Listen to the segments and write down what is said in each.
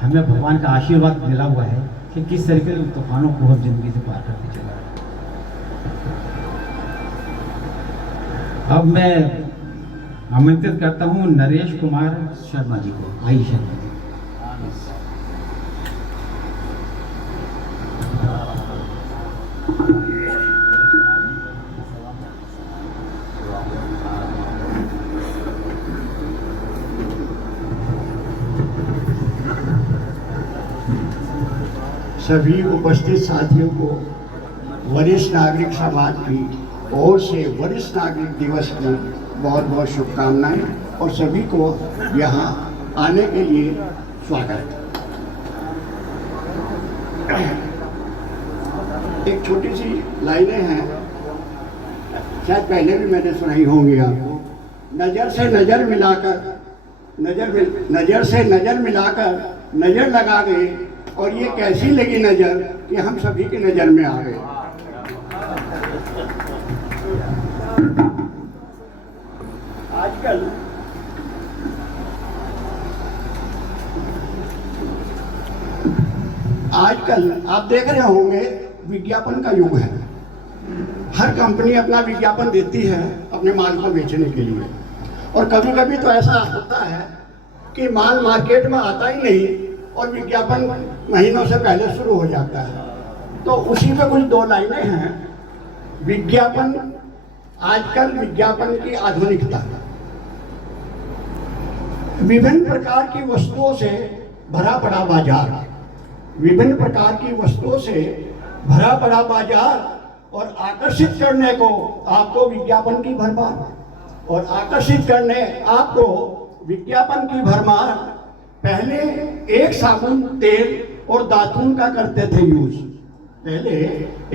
हमें भगवान का आशीर्वाद मिला हुआ है कि किस तरीके से तूफानों को हम जिंदगी से पार करते चला रहे हैं। अब मैं आमंत्रित करता हूँ नरेश कुमार शर्मा जी को। आई शर्मा जी। सभी उपस्थित साथियों को वरिष्ठ नागरिक समाज की ओर से वरिष्ठ नागरिक दिवस की बहुत बहुत शुभकामनाएं और सभी को यहाँ आने के लिए स्वागत। एक छोटी सी लाइनें हैं, शायद पहले भी मैंने सुनाई होंगी आपको। नज़र से नज़र मिलाकर नज़र से नज़र मिलाकर नज़र लगा गए और ये कैसी लगी नज़र कि हम सभी की नज़र में आ गए। आजकल आप देख रहे होंगे विज्ञापन का युग है। हर कंपनी अपना विज्ञापन देती है अपने माल को बेचने के लिए, और कभी कभी तो ऐसा होता है कि माल मार्केट में आता ही नहीं और विज्ञापन महीनों से पहले शुरू हो जाता है। तो उसी पे कुछ दो लाइनें हैं। विज्ञापन, आजकल विज्ञापन की आधुनिकता। विभिन्न प्रकार की वस्तुओं से भरा पड़ा बाजार, विभिन्न प्रकार की वस्तुओं से भरा पड़ा बाजार, और आकर्षित करने को आपको विज्ञापन की भरमार, और आकर्षित करने आपको विज्ञापन की भरमार। पहले एक साबुन, तेल और दातुन का करते थे यूज। पहले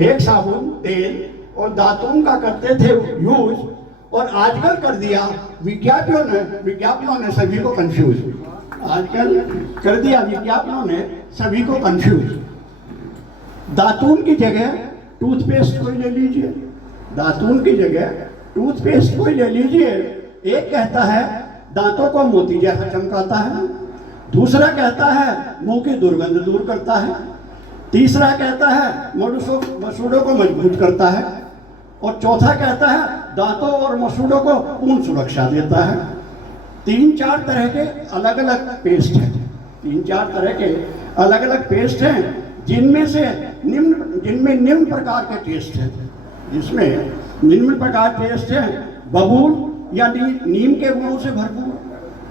एक साबुन, तेल और दातुन का करते थे यूज, और आजकल कर दिया विज्ञापनों ने सभी को कंफ्यूज। आजकल कर दिया विज्ञापनों ने सभी को कंफ्यूज। दातुन की जगह टूथपेस्ट कोई ले लीजिए, दातुन की जगह टूथपेस्ट कोई ले लीजिए। एक कहता है दांतों को मोती जैसा चमकाता है, दूसरा कहता है मुंह की दुर्गंध दूर करता है, तीसरा कहता है मसूड़ों को मजबूत करता है, और चौथा कहता है दांतों और मसूड़ों को पूर्ण सुरक्षा देता है। 3-4 तरह के अलग अलग पेस्ट हैं, 3-4 तरह के अलग अलग पेस्ट हैं, जिनमें निम्न प्रकार के टेस्ट हैं। जिसमें निम्न प्रकार टेस्ट हैं: बबूल या नीम के गुणों से भरपूर,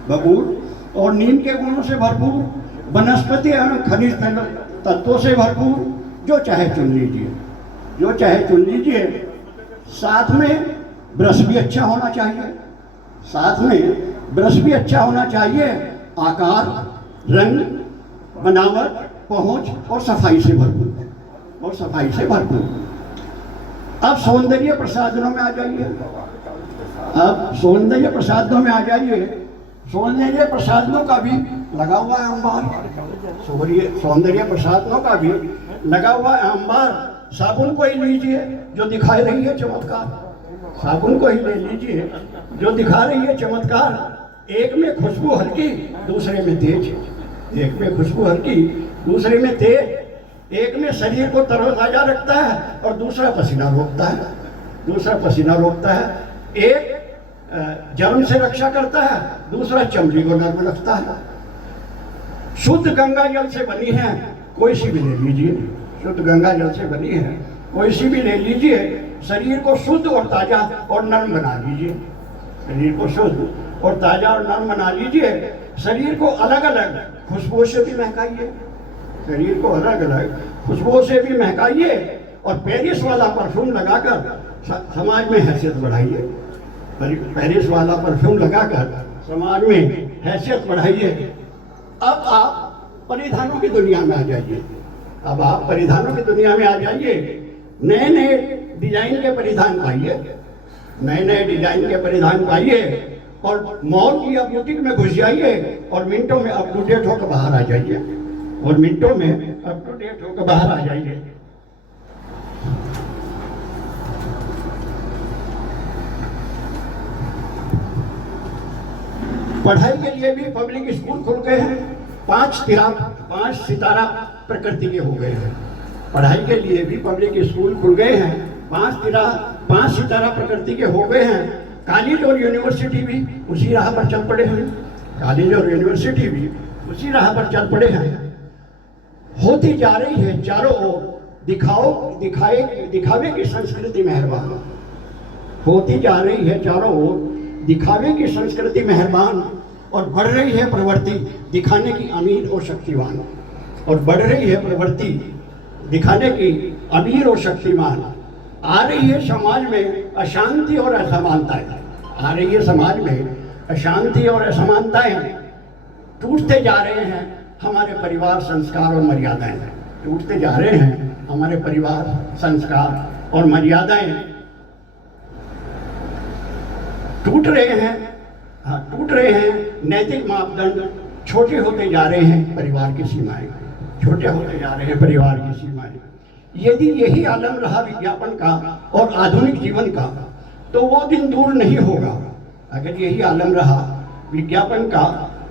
बबूल और नीम के गुणों से भरपूर, वनस्पति एवं खनिज तत्वों से भरपूर। जो चाहे चुन लीजिए, जो चाहे चुन लीजिए। साथ में ब्रश भी अच्छा होना चाहिए, साथ में ब्रश भी अच्छा होना चाहिए। आकार, रंग, बनावट, पहुंच और सफाई से भरपूर, और सफाई से भरपूर। अब सौंदर्य प्रसाधनों में आ जाइए, अब सौंदर्य प्रसाधनों में आ जाइए। सौंदर्य प्रसाधनों का भी लगा हुआ है अंबार, सौंदर्य प्रसाधनों का भी लगा हुआ है अंबार। साबुन को ही लीजिए जो दिखा रही है चमत्कार, साबुन को ही ले लीजिए जो दिखा रही है चमत्कार। एक में खुशबू हल्की, दूसरे में तेज, एक में खुशबू हल्की, दूसरे में तेज। एक में शरीर को तरोताजा रखता है और दूसरा पसीना रोकता है, दूसरा पसीना रोकता है। एक जर्म से रक्षा करता है, दूसरा चमड़ी को नर्म रखता है। शुद्ध गंगा जल से बनी है, कोई सी भी ले लीजिए, शुद्ध गंगा जल से बनी है, कोई सी भी ले लीजिए। शरीर को शुद्ध और ताजा और नर्म बना लीजिए, शरीर को शुद्ध और ताजा और नर्म बना लीजिए। शरीर को अलग अलग खुशबू से भी महकाइए, शरीर को अलग अलग खुशबू से भी महकाइए, और पेरिस वाला परफ्यूम लगाकर समाज में हैसियत बढ़ाइए, पेरिस वाला परफ्यूम लगाकर समाज में हैसियत बढ़ाइए। अब आप परिधानों की दुनिया में आ जाइए, अब आप परिधानों की दुनिया में आ जाइए। नए नए डिजाइन के परिधान पाइए, नए नए डिजाइन के परिधान पाइए, और मॉल या बुटीक में घुस जाइए और मिनटों में अप टू डेट होकर बाहर आ जाइए, और मिनटों में अप टू डेट होकर बाहर आ जाइए। पढ़ाई के लिए भी पब्लिक स्कूल खुल गए हैं, 5 सितारा प्रकृति के हो गए हैं। पढ़ाई के लिए भी पब्लिक स्कूल खुल गए हैं, 5 सितारा प्रकृति के हो गए हैं। कॉलेज और यूनिवर्सिटी भी उसी राह पर चल पड़े हैं, कॉलेज और यूनिवर्सिटी भी उसी राह पर चल पड़े हैं। होती जा रही है चारों ओर दिखावे की संस्कृति मेहरबान, होती जा रही है चारों ओर दिखावे की संस्कृति मेहरबान, और बढ़ रही है प्रवृत्ति दिखाने की अमीर और शक्तिवान, और बढ़ रही है प्रवृत्ति दिखाने की अमीर और शक्तिमान। आ रही है समाज में अशांति और असमानताएं, आ रही है समाज में अशांति और असमानताएं। टूटते जा रहे हैं हमारे परिवार, संस्कार और मर्यादाएं, टूटते जा रहे हैं हमारे परिवार, संस्कार और मर्यादाएं। टूट रहे हैं नैतिक मापदंड, छोटे होते जा रहे हैं परिवार की सीमाएं, छोटे होते जा रहे हैं परिवार की सीमाएं। यदि यही आलम रहा विज्ञापन का और आधुनिक जीवन का, तो वो दिन दूर नहीं होगा। अगर यही आलम रहा विज्ञापन का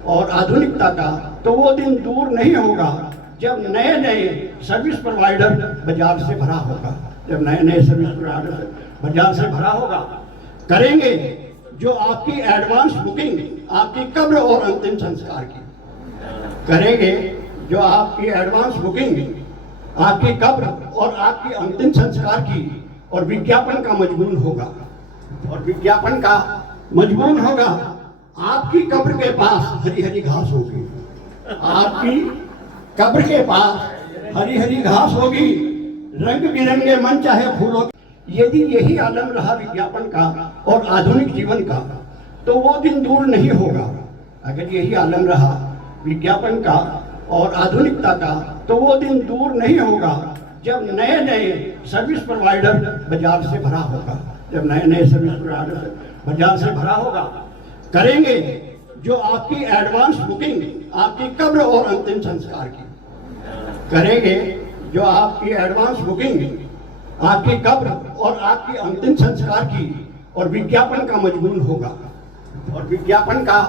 और आधुनिकता का, तो वो दिन दूर नहीं होगा जब नए नए सर्विस प्रोवाइडर बाजार से भरा होगा, जब नए नए सर्विस प्रोवाइडर बाजार से भरा होगा। करेंगे जो आपकी एडवांस बुकिंग आपकी कब्र और अंतिम संस्कार की, करेंगे जो आपकी एडवांस बुकिंग आपकी कब्र और आपकी अंतिम संस्कार की, और विज्ञापन का मजबून होगा, और विज्ञापन का मजबून होगा। आपकी कब्र के पास हरी हरी घास होगी, आपकी कब्र के पास हरी हरी घास होगी, रंग बिरंगे मन चाहे फूलों। यदि यही आलम रहा विज्ञापन का और आधुनिक जीवन का, तो वो दिन दूर नहीं होगा। अगर यही आलम रहा विज्ञापन का और आधुनिकता का, तो वो दिन दूर नहीं होगा जब नए नए सर्विस प्रोवाइडर बाजार से भरा होगा, जब नए नए सर्विस प्रोवाइडर बाजार से भरा होगा। करेंगे जो आपकी एडवांस बुकिंग आपकी कब्र और अंतिम संस्कार की, करेंगे जो आपकी एडवांस बुकिंग आपकी कब्र और आपकी अंतिम संस्कार की, और विज्ञापन का मजबून होगा, और विज्ञापन का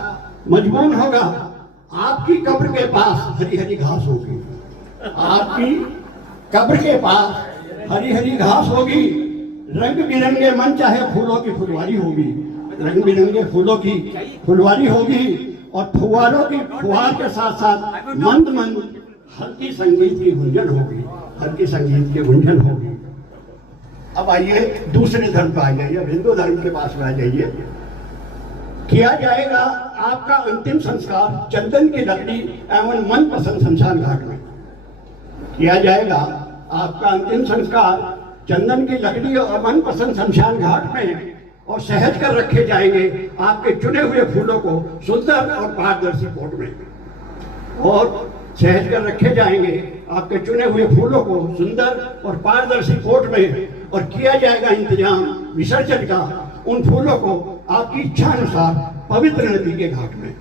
मजबून होगा। आपकी कब्र के पास हरी हरी घास होगी, आपकी कब्र के पास हरी हरी घास होगी, रंग बिरंगे मन चाहे फूलों की फुलवारी होगी, रंग बिरंगे फूलों की फुलवारी होगी, और फुवारों की फुहार के साथ साथ मंद मंद हल्की संगीत की गुंजन होगी, हल्की संगीत की गुंजन होगी। अब आइए दूसरे धर्म पे आ जाइए, अब हिंदू धर्म के पास में आ जाइए। किया जाएगा आपका अंतिम संस्कार चंदन की लकड़ी एवं मनपसंद शमशान घाट में, किया जाएगा आपका अंतिम संस्कार चंदन की लकड़ी और मनपसंद शमशान घाट में, और सहज कर रखे जाएंगे आपके चुने हुए फूलों को सुंदर और पारदर्शी कोट में, और सहज कर रखे जाएंगे आपके चुने हुए फूलों को सुंदर और पारदर्शी कोट में, और किया जाएगा इंतजाम विसर्जन का उन फूलों को आपकी इच्छा अनुसार पवित्र नदी के घाट में,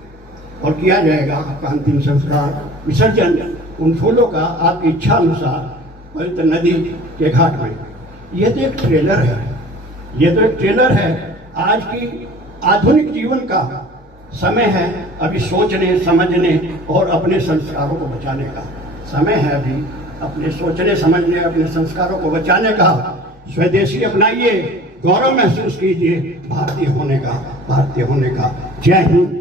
और किया जाएगा आपका अंतिम संस्कार विसर्जन उन फूलों का आपकी इच्छा अनुसार पवित्र नदी के घाट में। ये तो एक ट्रेलर है, ये तो एक ट्रेलर है। आज की आधुनिक जीवन का समय है अभी सोचने समझने और अपने संस्कारों को बचाने का समय है, अभी अपने सोचने समझने अपने संस्कारों को बचाने का। स्वदेशी अपनाइए, गौरव महसूस कीजिए भारतीय होने का, भारतीय होने का। जय हिंद।